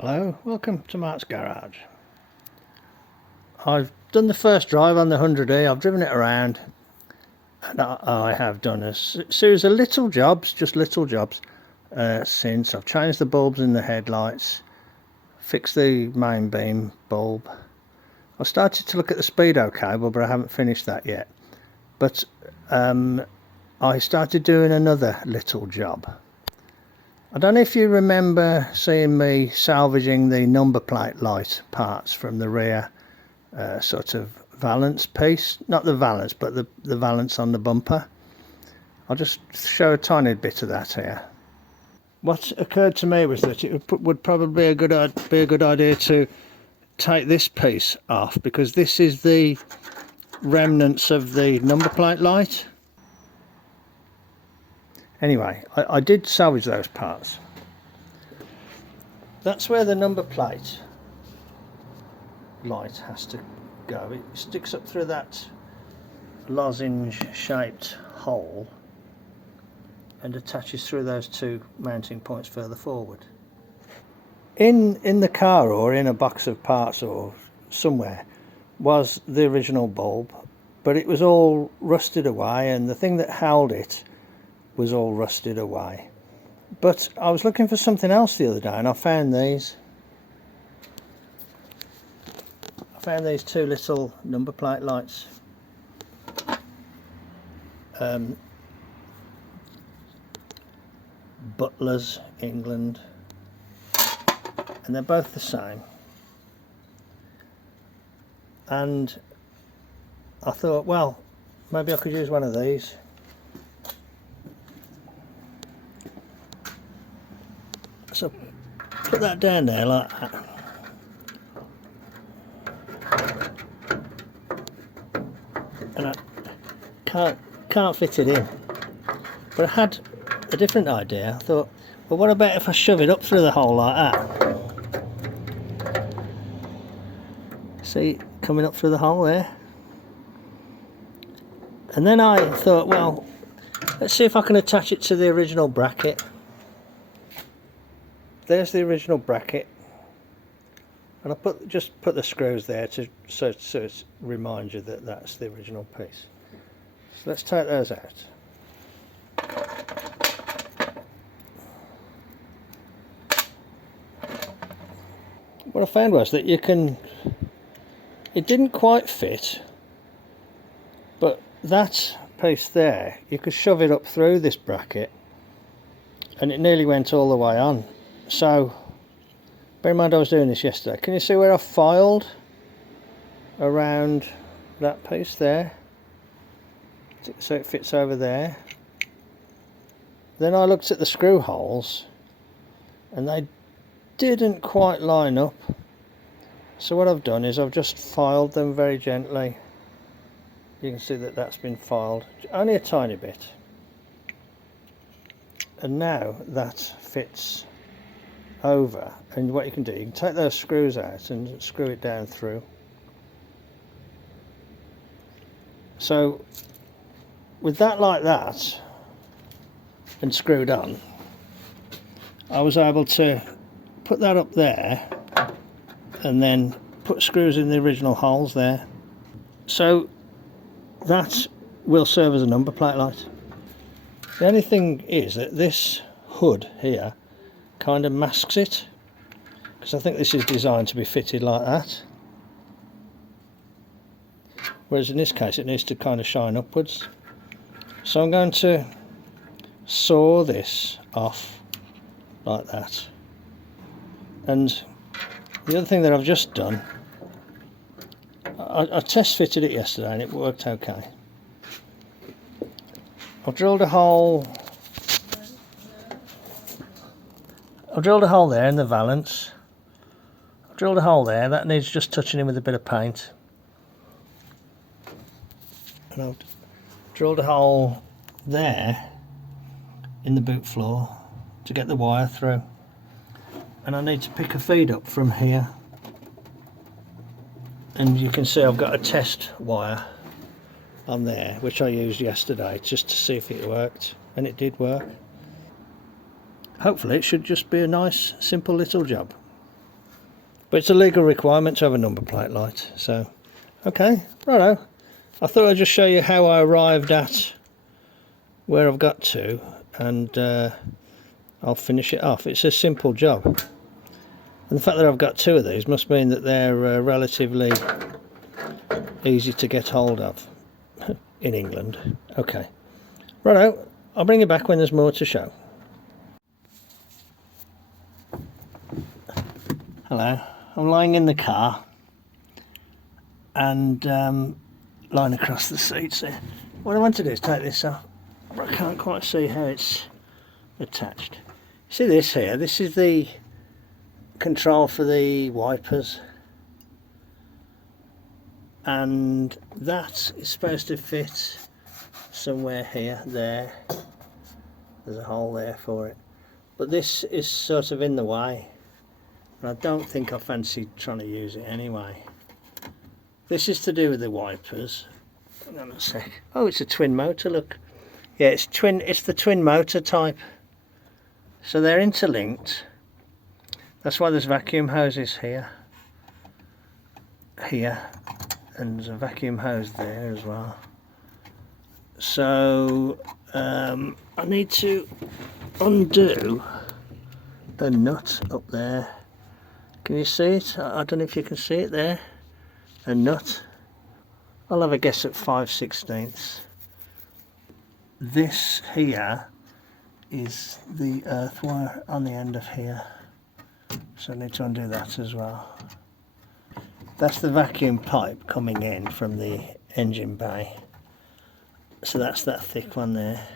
Hello, welcome to Mart's Garage. I've done the first drive on the 100E, I've driven it around, and I have done a series of little jobs, just little jobs, since. I've changed the bulbs in the headlights, fixed the main beam bulb. I started to look at the speedo cable, but I haven't finished that yet. But I started doing another little job. I don't know if you remember seeing me salvaging the number plate light parts from the rear sort of valance piece. Not the valance, but the valance on the bumper. I'll just show a tiny bit of that here. What occurred to me was that it would probably be a good idea to take this piece off, because this is the remnants of the number plate light. Anyway, I did salvage those parts. That's where the number plate light has to go. It sticks up through that lozenge shaped hole and attaches through those two mounting points further forward. In the car, or in a box of parts or somewhere, was the original bulb, but it was all rusted away, and the thing that held it was all rusted away. But I was looking for something else the other day, and I found these. I found these two little number plate lights. Butler's, England, and they're both the same. And I thought, well, maybe I could use one of these. So put that down there like that. And I can't fit it in. But I had a different idea. I thought, well, what about if I shove it up through the hole like that? See, coming up through the hole there. And then I thought, well, let's see if I can attach it to the original bracket. There's the original bracket, and I just put the screws there so it reminds you that that's the original piece. So let's take those out. What I found was that it didn't quite fit, but that piece there, you could shove it up through this bracket, and it nearly went all the way on. So, bear in mind I was doing this yesterday. Can you see where I filed around that piece there? So it fits over there. Then I looked at the screw holes, and they didn't quite line up. So what I've done is I've just filed them very gently. You can see that that's been filed, only a tiny bit. And now that fits over, and what you can do, you can take those screws out and screw it down through. So with that like that and screwed on, I was able to put that up there and then put screws in the original holes there. So that will serve as a number plate light. The only thing is that this hood here kind of masks it, because I think this is designed to be fitted like that, whereas in this case it needs to kind of shine upwards. So I'm going to saw this off like that. And the other thing that I've just done, I test fitted it yesterday and it worked okay. I've drilled a hole there in the valance. I've drilled a hole there, that needs just touching in with a bit of paint. And I've drilled a hole there in the boot floor to get the wire through. And I need to pick a feed up from here. And you can see I've got a test wire on there, which I used yesterday just to see if it worked, and it did work. Hopefully it should just be a nice simple little job. But it's a legal requirement to have a number plate light. So, okay, righto. I thought I'd just show you how I arrived at where I've got to, and I'll finish it off. It's a simple job. And the fact that I've got two of these must mean that they're relatively easy to get hold of in England. Okay, righto, I'll bring you back when there's more to show. Hello, I'm lying in the car and lying across the seats there. What I want to do is take this off, but I can't quite see how it's attached. See this here? This is the control for the wipers, and that is supposed to fit somewhere here. There's a hole there for it, but this is sort of in the way, and I don't think I fancy trying to use it anyway. This is to do with the wipers. Hang on a sec. Oh, it's a twin motor, look. Yeah, it's the twin motor type, so they're interlinked. That's why there's vacuum hoses here, and there's a vacuum hose there as well. So I need to undo a nut up there. Can you see it? I don't know if you can see it there. A nut. I'll have a guess at 5/16. This here is the earth wire on the end of here. So I need to undo that as well. That's the vacuum pipe coming in from the engine bay. So that's that thick one there.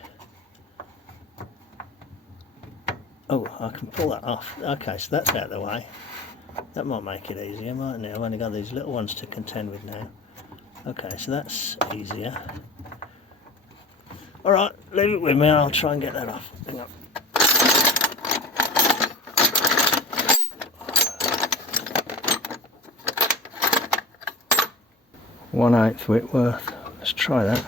Oh, I can pull that off. Okay, so that's out of the way. That might make it easier, mightn't it? I've only got these little ones to contend with now. Okay, so that's easier. Alright, leave it with me, I'll try and get that off. Hang on. 1/8 Whitworth. Let's try that.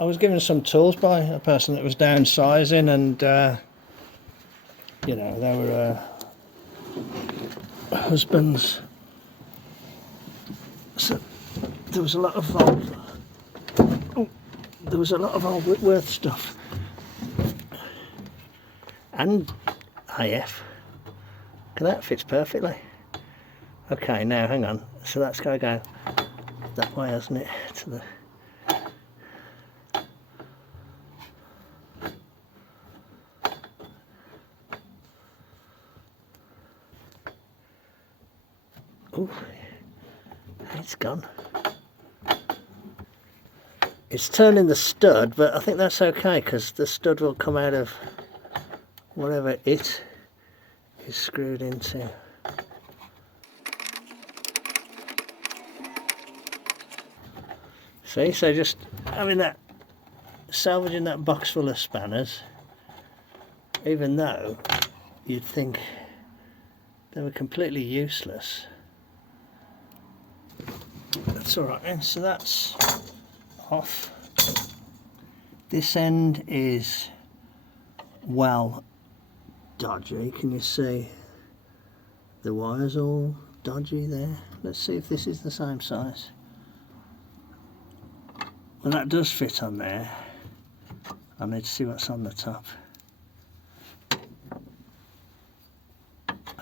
I was given some tools by a person that was downsizing, and you know, they were husbands. So there was a lot of old Whitworth stuff and AF. That fits perfectly. Okay, now hang on. So that's got to go that way, hasn't it? To the oh, it's gone. It's turning the stud, but I think that's okay because the stud will come out of whatever it is screwed into. See, so just having that, salvaging that box full of spanners, even though you'd think they were completely useless. That's alright then, so that's off. This end is well dodgy. Can you see the wires all dodgy there? Let's see if this is the same size. Well, that does fit on there. I need to see what's on the top.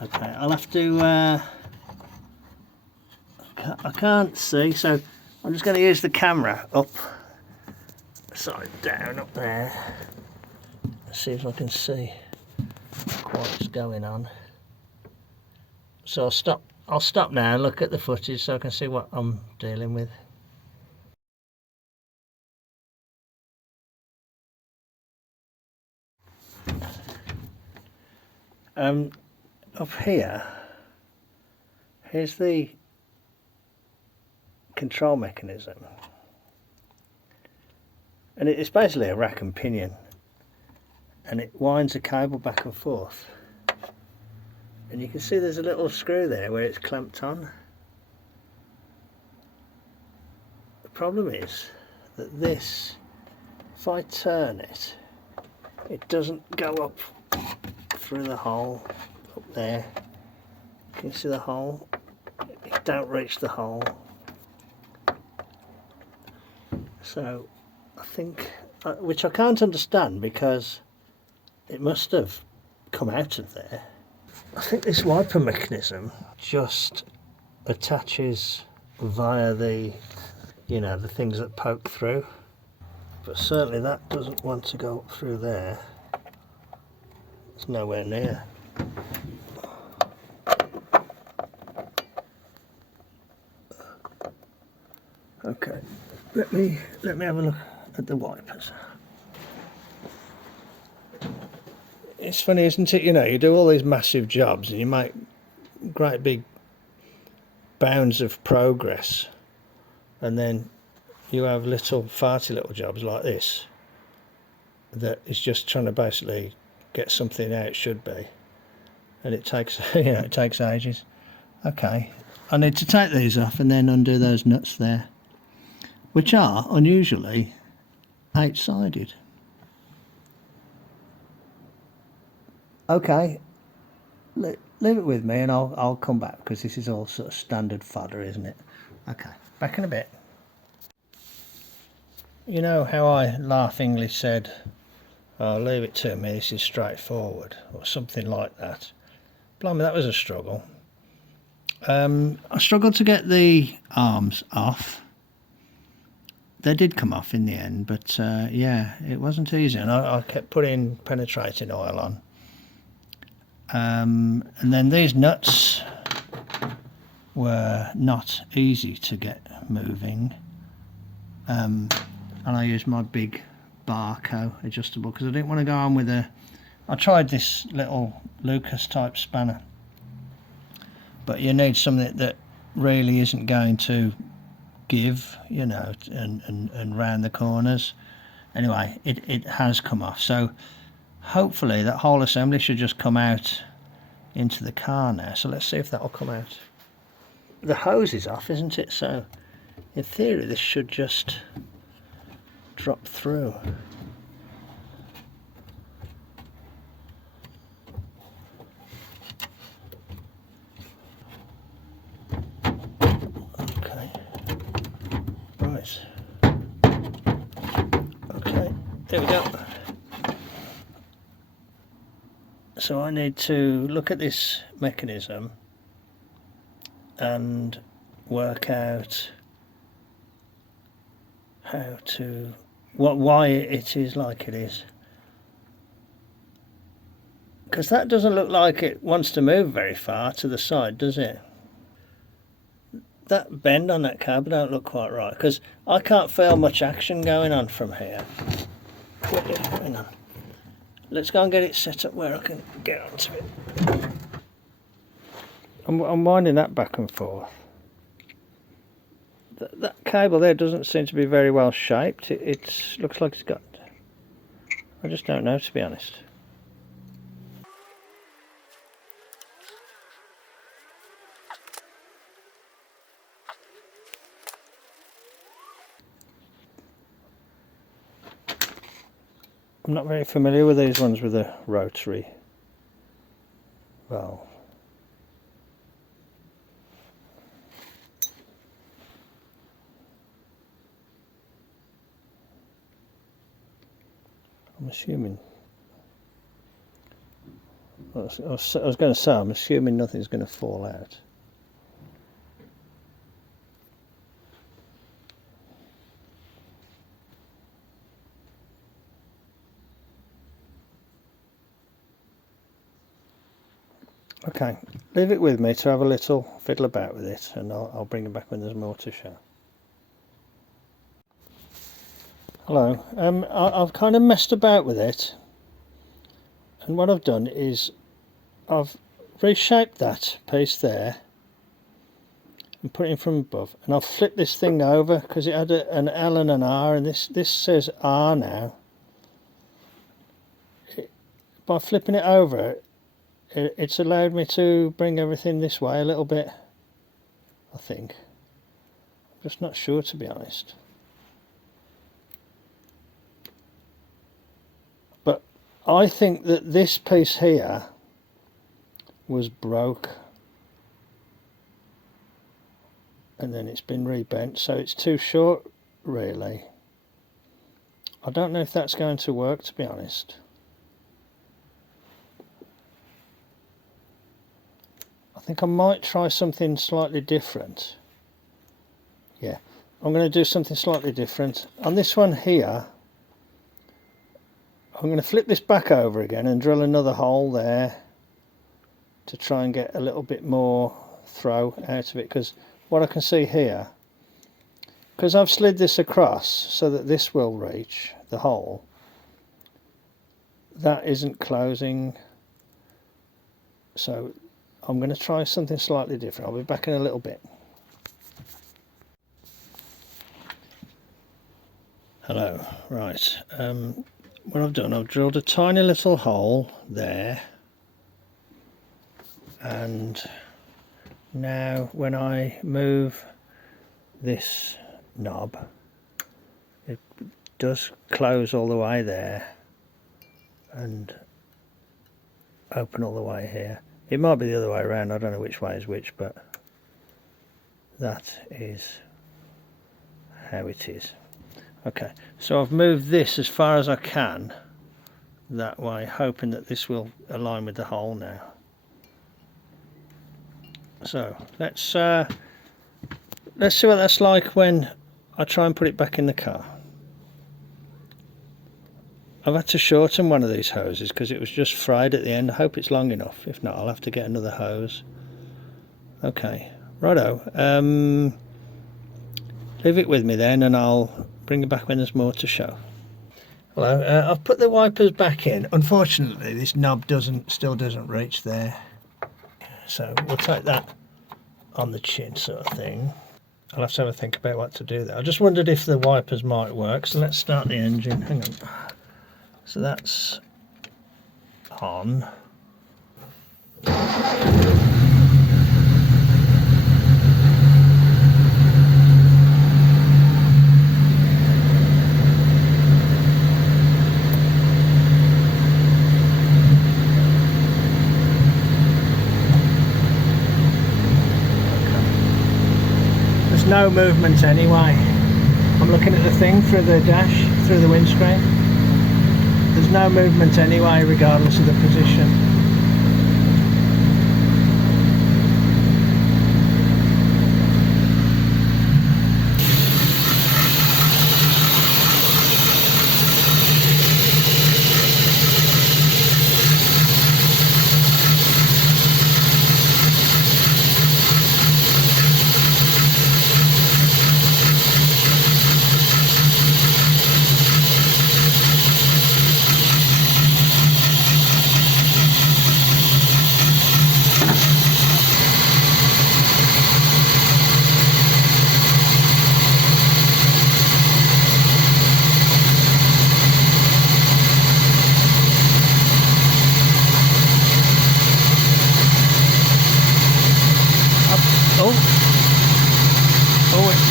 Okay, I'll have to I can't see, so I'm just going to use the camera up, side down up there. Let's see if I can see what's going on. So I'll stop now and look at the footage so I can see what I'm dealing with. Up here, here's the control mechanism, and it's basically a rack and pinion, and it winds a cable back and forth, and you can see there's a little screw there where it's clamped on. The problem is that this, if I turn it, it doesn't go up through the hole up there. Can you see the hole? It don't reach the hole. So I think, which I can't understand because it must have come out of there. I think this wiper mechanism just attaches via the, you know, the things that poke through. But certainly that doesn't want to go up through there. It's nowhere near. Okay, let me have a look at the wipers. It's funny, isn't it? You know, you do all these massive jobs and you make great big bounds of progress, and then you have little farty little jobs like this that is just trying to basically get something out it should be, and it takes you know, it takes ages. Okay, I need to take these off and then undo those nuts there, which are unusually 8-sided. Okay, leave it with me and I'll come back, because this is all sort of standard fodder, isn't it? Okay, back in a bit. You know how I laughingly said, oh, leave it to me, this is straightforward, or something like that. Blimey, that was a struggle. I struggled to get the arms off. They did come off in the end, but yeah, it wasn't easy, and I kept putting penetrating oil on. And then these nuts were not easy to get moving, and I used my big Barco adjustable because I didn't want to go on with I tried this little Lucas type spanner, but you need something that really isn't going to give, you know, and round the corners. Anyway, it has come off, so hopefully that whole assembly should just come out into the car now. So let's see if that'll come out. The hose is off, isn't it? So in theory this should just drop through. Okay, right, okay, there we go. So I need to look at this mechanism and work out how to, why it is like it is, because that doesn't look like it wants to move very far to the side, does it? That bend on that cab don't look quite right, because I can't feel much action going on from here. What is going on? Let's go and get it set up where I can get onto it. I'm winding that back and forth. That cable there doesn't seem to be very well shaped. It looks like it's got... I just don't know, to be honest. I'm not very familiar with these ones with a rotary valve. I'm assuming... I was going to say, I'm assuming nothing's going to fall out. Okay, leave it with me to have a little fiddle about with it, and I'll bring it back when there's more to show. Hello, I've kind of messed about with it, and what I've done is I've reshaped that piece there and put it in from above, and I've flipped this thing over because it had an L and an R, and this says R now. By flipping it over, it's allowed me to bring everything this way a little bit, I think. I'm just not sure, to be honest. But I think that this piece here was broke. and then it's been rebent, so it's too short really. I don't know if that's going to work, to be honest. I think I might try something slightly different. Yeah, I'm going to do something slightly different. On this one here, I'm going to flip this back over again and drill another hole there to try and get a little bit more throw out of it, because what I can see here, because I've slid this across so that this will reach the hole, that isn't closing, so I'm going to try something slightly different. I'll be back in a little bit. Hello. Right, what I've done, I've drilled a tiny little hole there, and now when I move this knob, it does close all the way there and open all the way here. It might be the other way around, I don't know which way is which, but that is how it is. Okay, so I've moved this as far as I can that way, hoping that this will align with the hole now. So let's see what that's like when I try and put it back in the car. I've had to shorten one of these hoses because it was just frayed at the end. I hope it's long enough. If not, I'll have to get another hose. Okay, righto. Leave it with me then, and I'll bring it back when there's more to show. Hello, I've put the wipers back in. Unfortunately, this knob still doesn't reach there. So we'll take that on the chin sort of thing. I'll have to have a think about what to do there. I just wondered if the wipers might work, so let's start the engine. Hang on. So that's on. There's no movement anyway. I'm looking at the thing through the dash, through the windscreen. There's no movement anyway, regardless of the position.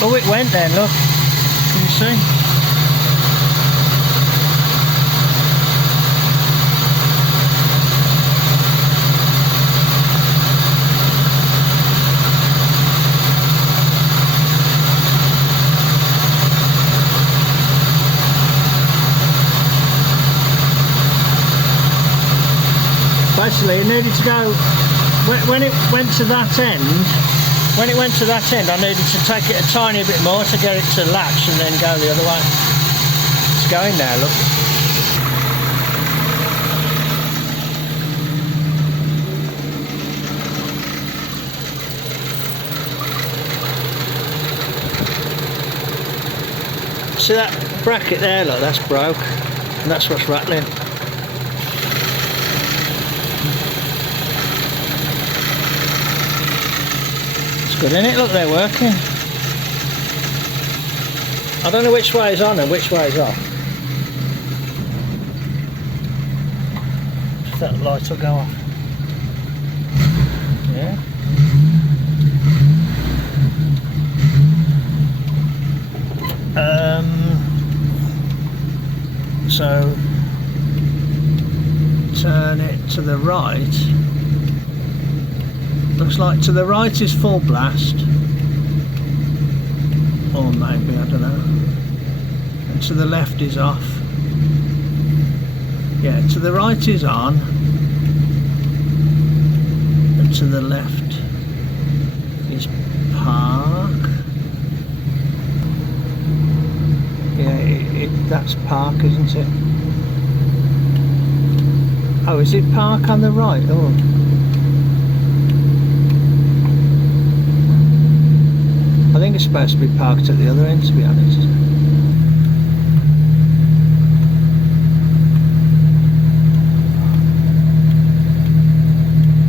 Oh, it went then, look. Can you see? Basically, it needed to go, when it went to that end, I needed to take it a tiny bit more to get it to latch and then go the other way. It's going now, look. See that bracket there, look, that's broke, and that's what's rattling. Good, isn't it? Look, they're working. I don't know which way is on and which way is off. That light will go off. Yeah. So turn it to the right. Looks like to the right is full blast, or maybe, I don't know. And to the left is off. Yeah, to the right is on, and to the left is park. Yeah, that's park, isn't it? Oh, is it park on the right? Oh. I think it's supposed to be parked at the other end, to be honest.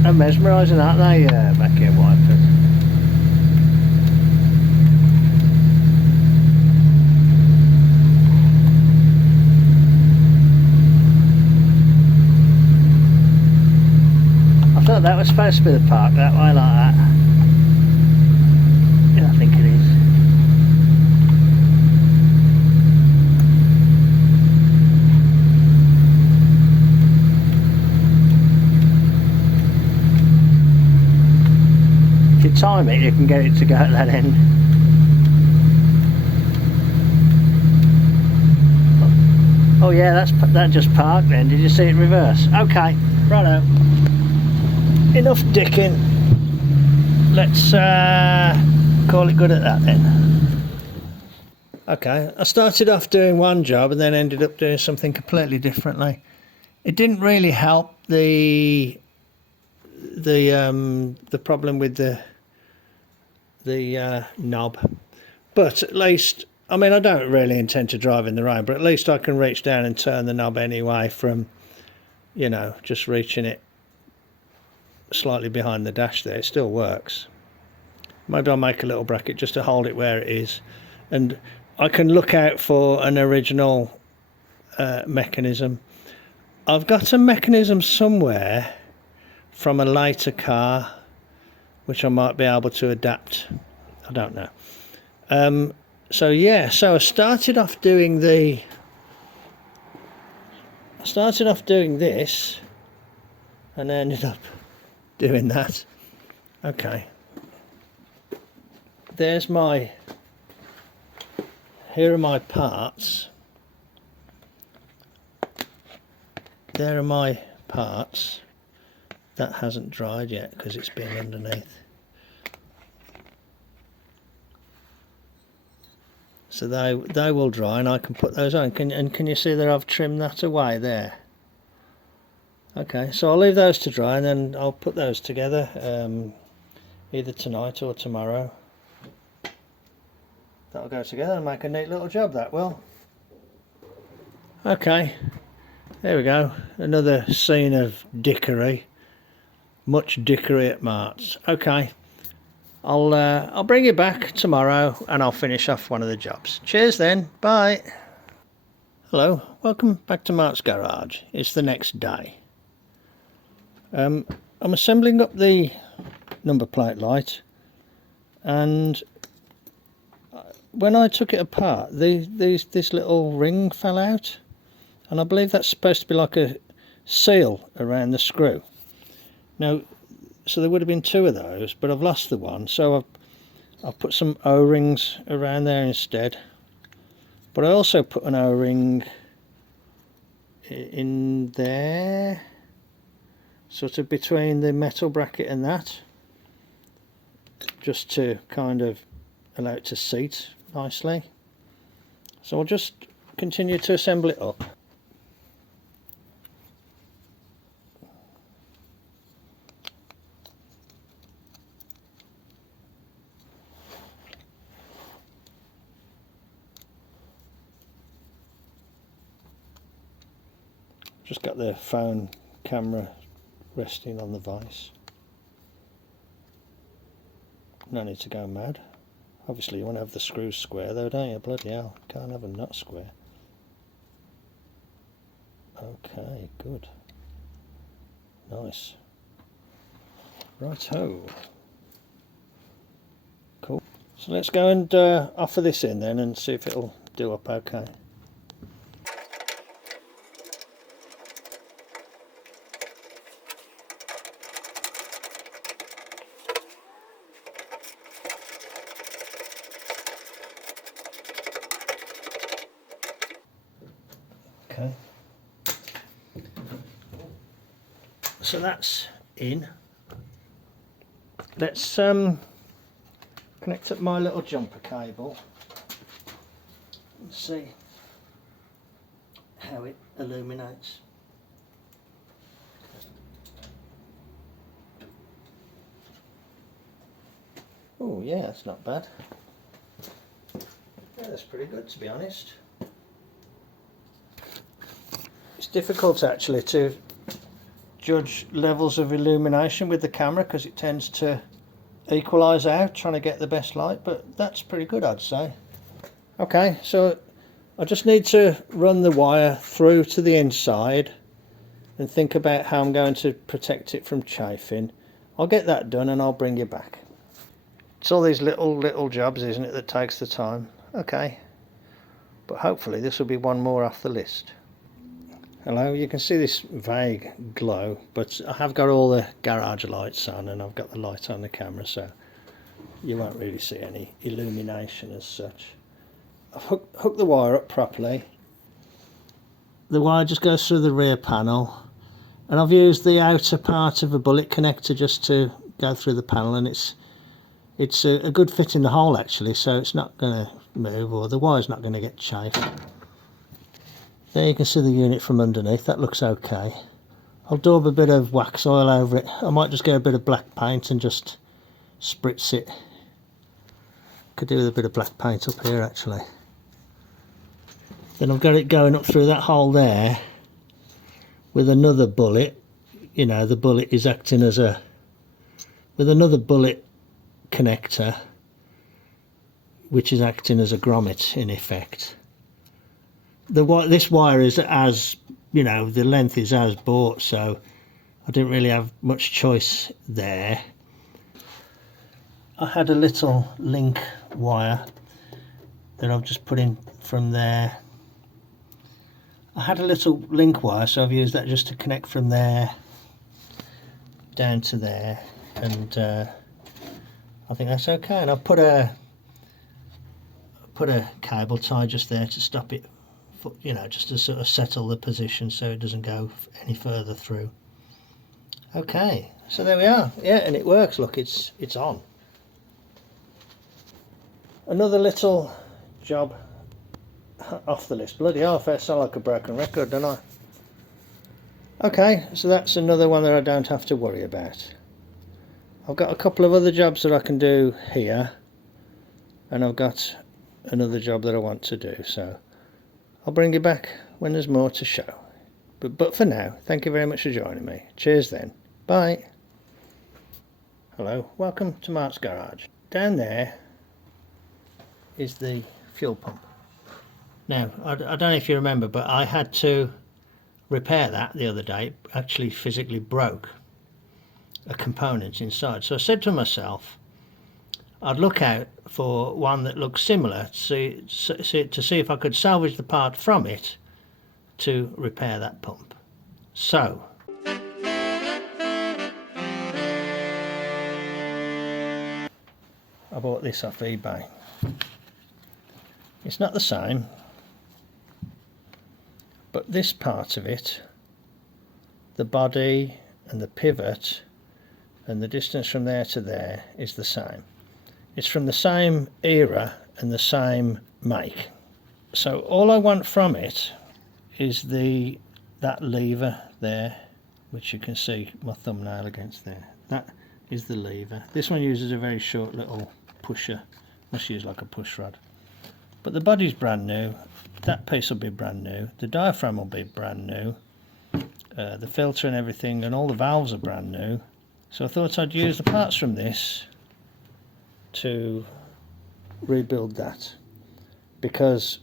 They're mesmerising, aren't they, vacuum wipers? I thought that was supposed to be the park that way, like that. Yeah, I think it is. If you time it, you can get it to go at that end. Oh yeah, that just parked then. Did you see it reverse? Okay, righto. Enough dicking. Let's call it good at that then. Okay, I started off doing one job and then ended up doing something completely differently. It didn't really help the problem with the knob, but at least, I mean, I don't really intend to drive in the rain, but at least I can reach down and turn the knob anyway from, you know, just reaching it slightly behind the dash there. It still works. Maybe I'll make a little bracket just to hold it where it is, and I can look out for an original mechanism. I've got a mechanism somewhere from a later car which I might be able to adapt. I don't know. So yeah, so I started off doing this, and I ended up doing that. Okay, here are my parts. There are my parts. That hasn't dried yet because it's been underneath. So they will dry and I can put those on. Can you see that I've trimmed that away there? Okay, so I'll leave those to dry and then I'll put those together either tonight or tomorrow. That'll go together and make a neat little job, that will. Okay, there we go. Another scene of dickery. Much dickery at Mart's. Okay, I'll bring you back tomorrow and I'll finish off one of the jobs. Cheers then, bye. Hello, welcome back to Mart's garage. It's the next day. I'm assembling up the number plate light, and when I took it apart, this little ring fell out, and I believe that's supposed to be like a seal around the screw. Now, so there would have been two of those, but I've lost the one, so I've put some O-rings around there instead. But I also put an O-ring in there, sort of between the metal bracket and that, just to kind of allow it to seat nicely. So I'll just continue to assemble it up. Just got the phone camera resting on the vise. No need to go mad. Obviously you want to have the screws square though, don't you? Bloody hell, can't have them not square. Okay, good. Nice. Righto. Cool. So let's go and offer this in then and see if it'll do up okay. Okay. So that's in. Let's connect up my little jumper cable and see how it illuminates. Oh yeah, that's not bad. Yeah, that's pretty good, to be honest. It's difficult actually to judge levels of illumination with the camera because it tends to equalise out trying to get the best light, but that's pretty good, I'd say. Okay, so I just need to run the wire through to the inside and think about how I'm going to protect it from chafing. I'll get that done and I'll bring you back. It's all these little jobs, isn't it, that takes the time. Okay, but hopefully this will be one more off the list. Hello, you can see this vague glow, but I have got all the garage lights on and I've got the light on the camera, so you won't really see any illumination as such. I've hooked the wire up properly. The wire just goes through the rear panel, and I've used the outer part of a bullet connector just to go through the panel, and it's a good fit in the hole actually, so it's not going to move, or the wire's not going to get chafed. There you can see the unit from underneath. That looks okay. I'll daub a bit of wax oil over it. I might just get a bit of black paint and just spritz it. Could do with a bit of black paint up here actually. Then I've got it going up through that hole there with another bullet. You know, the bullet is acting as a, with another bullet connector, which is acting as a grommet in effect. This wire is as, you know, the length is as bought, so I didn't really have much choice there. I had a little link wire that I've just put in from there. I had a little link wire, so I've used that just to connect from there down to there, and I think that's okay. And I've put a cable tie just there to stop it, you know, just to sort of settle the position so it doesn't go any further through. Okay, so there we are. Yeah, and it works. Look, it's on. Another little job off the list. Bloody hell, I sound like a broken record, don't I? Okay, so that's another one that I don't have to worry about. I've got a couple of other jobs that I can do here, and I've got another job that I want to do, so I'll bring you back when there's more to show. But for now, thank you very much for joining me. Cheers then. Bye. Hello, welcome to Mart's Garage. Down there is the fuel pump. Now, I don't know if you remember, but I had to repair that the other day. It actually physically broke a component inside. So I said to myself, I'd look out for one that looks similar to see if I could salvage the part from it to repair that pump. So I bought this off eBay. It's not the same, but this part of it, the body and the pivot and the distance from there to there is the same. It's from the same era and the same make. So all I want from it is that lever there, which you can see my thumbnail against there. That is the lever. This one uses a very short little pusher. Must use like a push rod. But the body's brand new. That piece will be brand new. The diaphragm will be brand new. The filter and everything and all the valves are brand new. So I thought I'd use the parts from this to rebuild that, because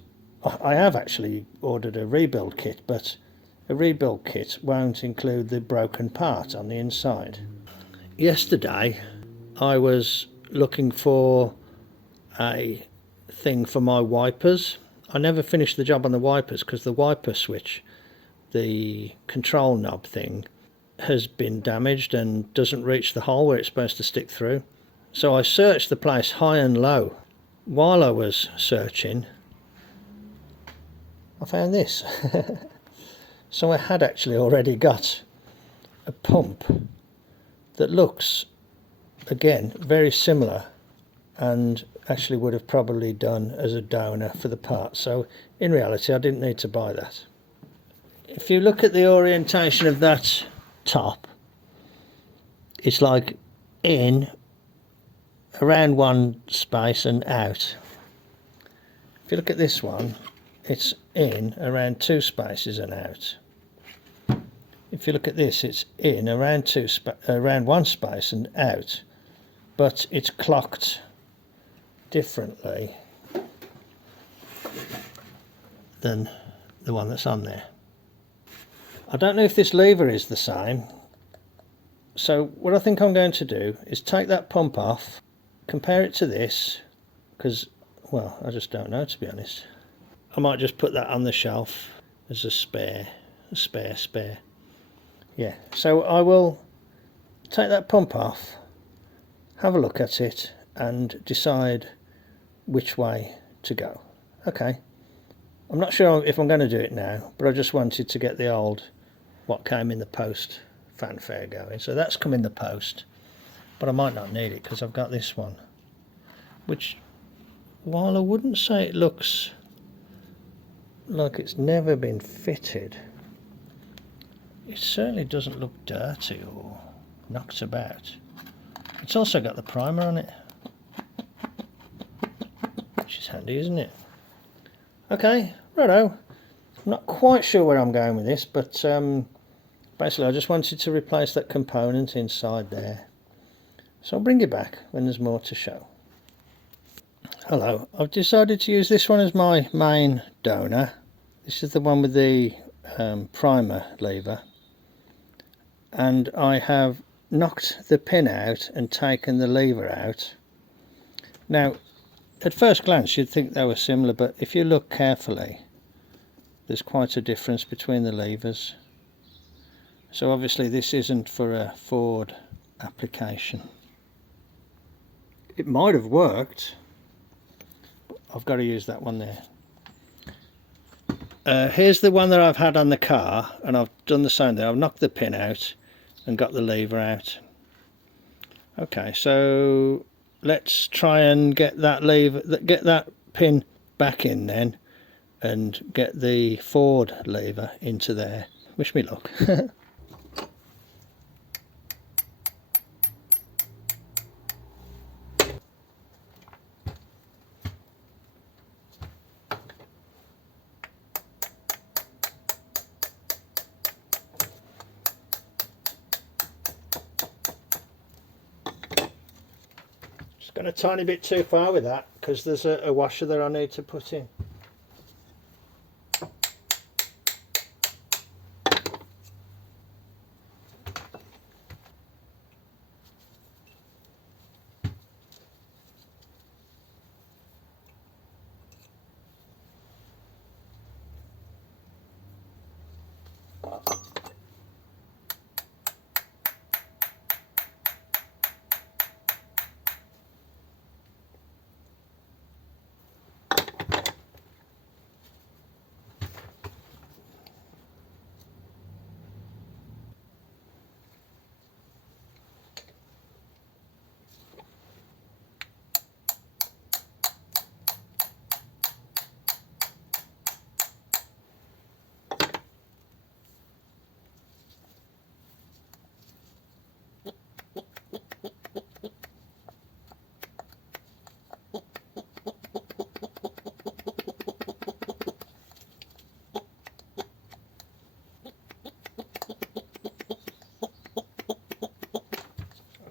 I have actually ordered a rebuild kit, but a rebuild kit won't include the broken part on the inside. Yesterday I was looking for a thing for my wipers. I never finished the job on the wipers because the wiper switch, the control knob thing, has been damaged and doesn't reach the hole where it's supposed to stick through. So I searched the place high and low. While I was searching, I found this. So I had actually already got a pump that looks, again, very similar, and actually would have probably done as a donor for the part. So in reality I didn't need to buy that. If you look at the orientation of that top, it's like in around one space and out. If you look at this one, it's in around two spaces and out. If you look at this, it's in around around one space and out, but it's clocked differently than the one that's on there. I don't know if this lever is the same, so what I think I'm going to do is take that pump off, compare it to this, because, well, I just don't know, to be honest. I might just put that on the shelf as a spare. Yeah, so I will take that pump off, have a look at it, and decide which way to go. Okay, I'm not sure if I'm going to do it now, but I just wanted to get the old, what came in the post fanfare going. So that's come in the post, but I might not need it because I've got this one, which, while I wouldn't say it looks like it's never been fitted, it certainly doesn't look dirty or knocked about. It's also got the primer on it, which is handy, isn't it? Okay, righto. I'm not quite sure where I'm going with this, but basically I just wanted to replace that component inside there. So I'll bring you back when there's more to show. Hello, I've decided to use this one as my main donor. This is the one with the primer lever, and I have knocked the pin out and taken the lever out. Now at first glance you'd think they were similar, but if you look carefully there's quite a difference between the levers. So obviously this isn't for a Ford application. It might have worked. I've got to use that one there. Here's the one that I've had on the car, and I've done the same there. I've knocked the pin out and got the lever out. Okay, so let's try and get that lever, get that pin back in then, and get the Ford lever into there. Wish me luck. Just gone a tiny bit too far with that because there's a washer that I need to put in.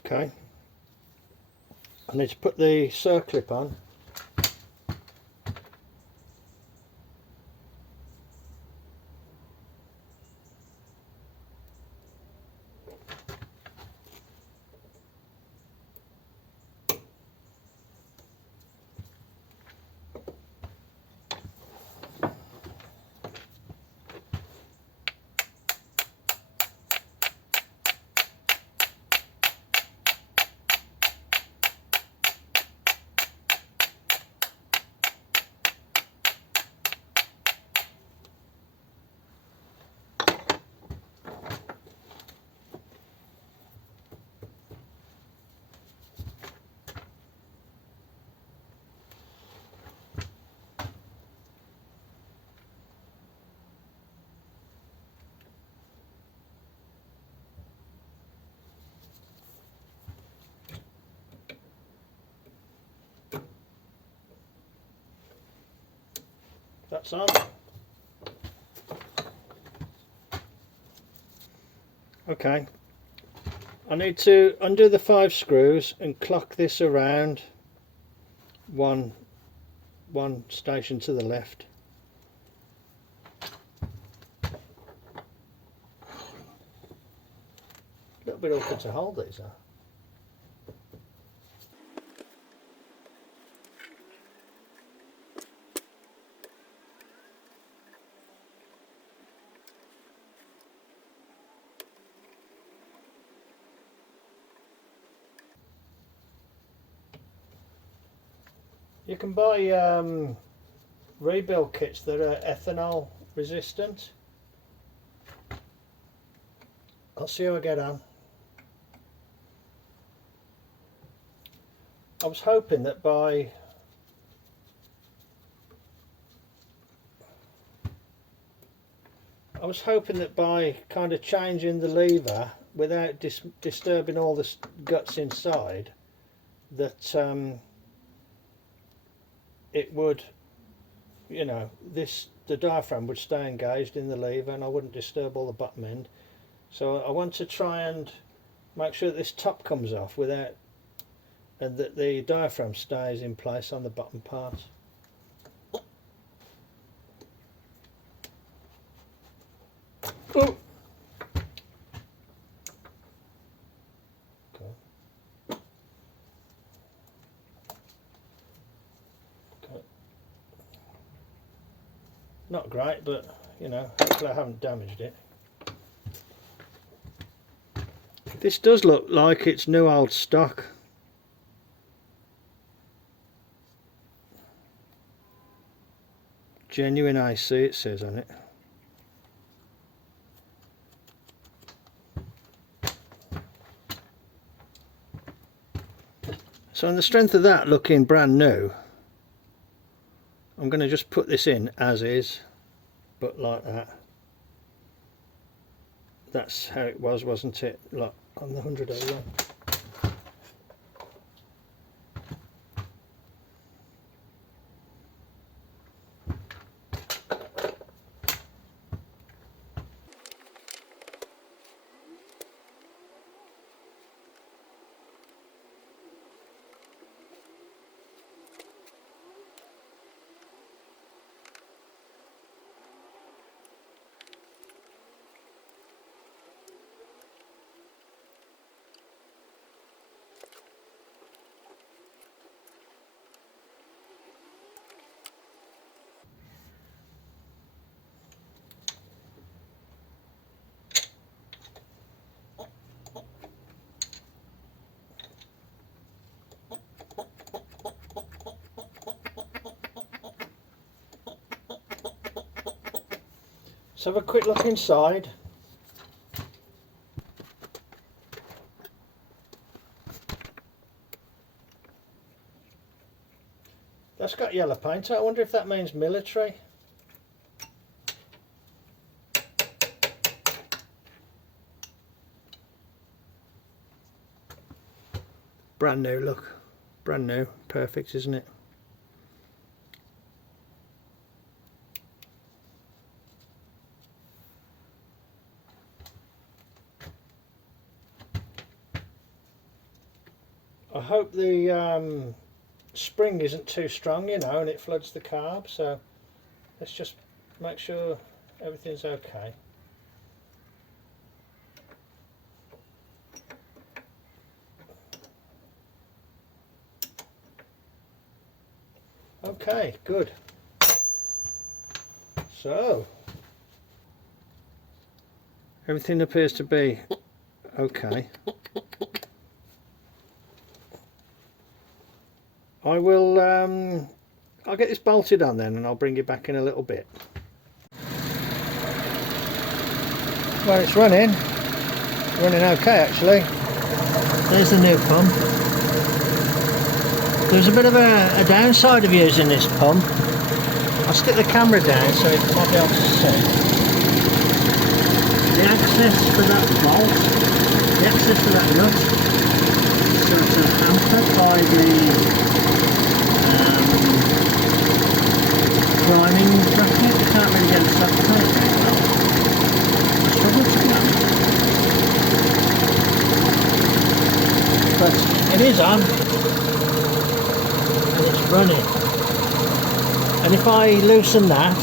Okay, I need to put the circlip on. That's on. Okay, I need to undo the 5 screws and clock this around one station to the left. A little bit awkward to hold these are. You can buy rebuild kits that are ethanol resistant. I'll see how I get on. I was hoping that by kind of changing the lever without disturbing all the guts inside, that it would, you know, the diaphragm would stay engaged in the lever and I wouldn't disturb all the bottom end. So I want to try and make sure that this top comes off without, and that the diaphragm stays in place on the bottom part. Oh. Not great, but you know, hopefully I haven't damaged it. This does look like it's new old stock. Genuine AC it says on it. So on the strength of that looking brand new, I'm going to just put this in as is, but like that. That's how it was, wasn't it? Like on the 100A one. Let's have a quick look inside. That's got yellow paint. I wonder if that means military. Brand new look. Brand new. Perfect, isn't it? I hope the spring isn't too strong, you know, and it floods the carb, so let's just make sure everything's okay. Okay, good. So everything appears to be okay. I'll get this bolted on then and I'll bring you back in a little bit. Well, it's running okay actually. There's the new pump. There's a bit of a downside of using this pump. I'll stick the camera down so you might be able to see. The access for that bolt, the access for that nut, sort of hampered by the priming trying to get it set up. I struggle to know. But it is on. And it's running. And if I loosen that,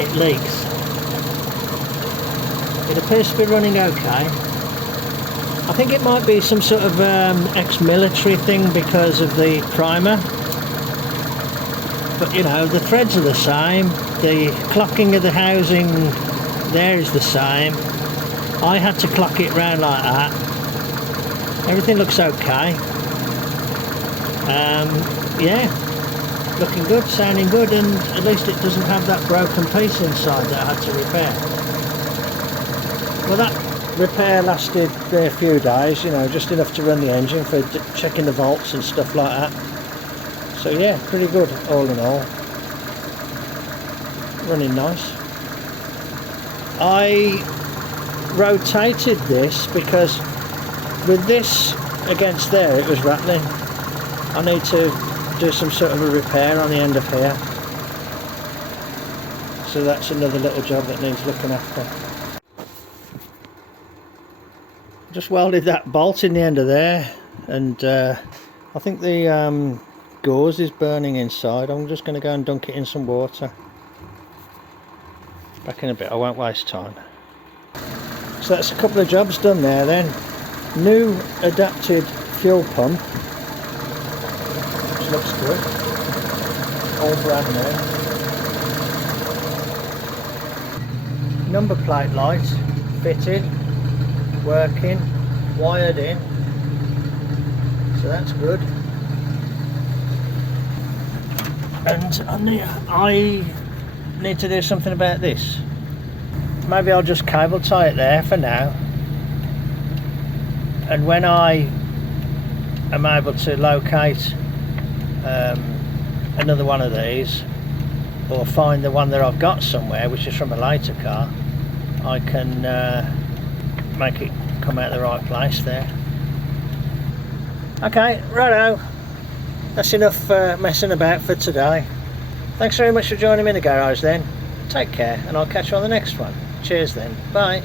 it leaks. It appears to be running okay. I think it might be some sort of ex-military thing because of the primer. But you know, the threads are the same, the clocking of the housing there is the same. I had to clock it round like that. Everything looks okay. Yeah, looking good, sounding good, and at least it doesn't have that broken piece inside that I had to repair. Well, that repair lasted a few days, you know, just enough to run the engine for checking the volts and stuff like that. So yeah, pretty good all in all. Running nice. I rotated this because with this against there it was rattling. I need to do some sort of a repair on the end of here. So that's another little job that needs looking after. Just welded that bolt in the end of there, and I think the gauze is burning inside. I'm just going to go and dunk it in some water. Back in a bit, I won't waste time. So that's a couple of jobs done there then. New adapted fuel pump, which looks good. All brand new. Number plate light fitted, working, wired in. So that's good. And I need to do something about this. Maybe I'll just cable tie it there for now, and when I am able to locate another one of these, or find the one that I've got somewhere which is from a later car, I can make it come out the right place there. Okay, righto. That's enough messing about for today. Thanks very much for joining me in the garage then. Take care, and I'll catch you on the next one. Cheers then. Bye.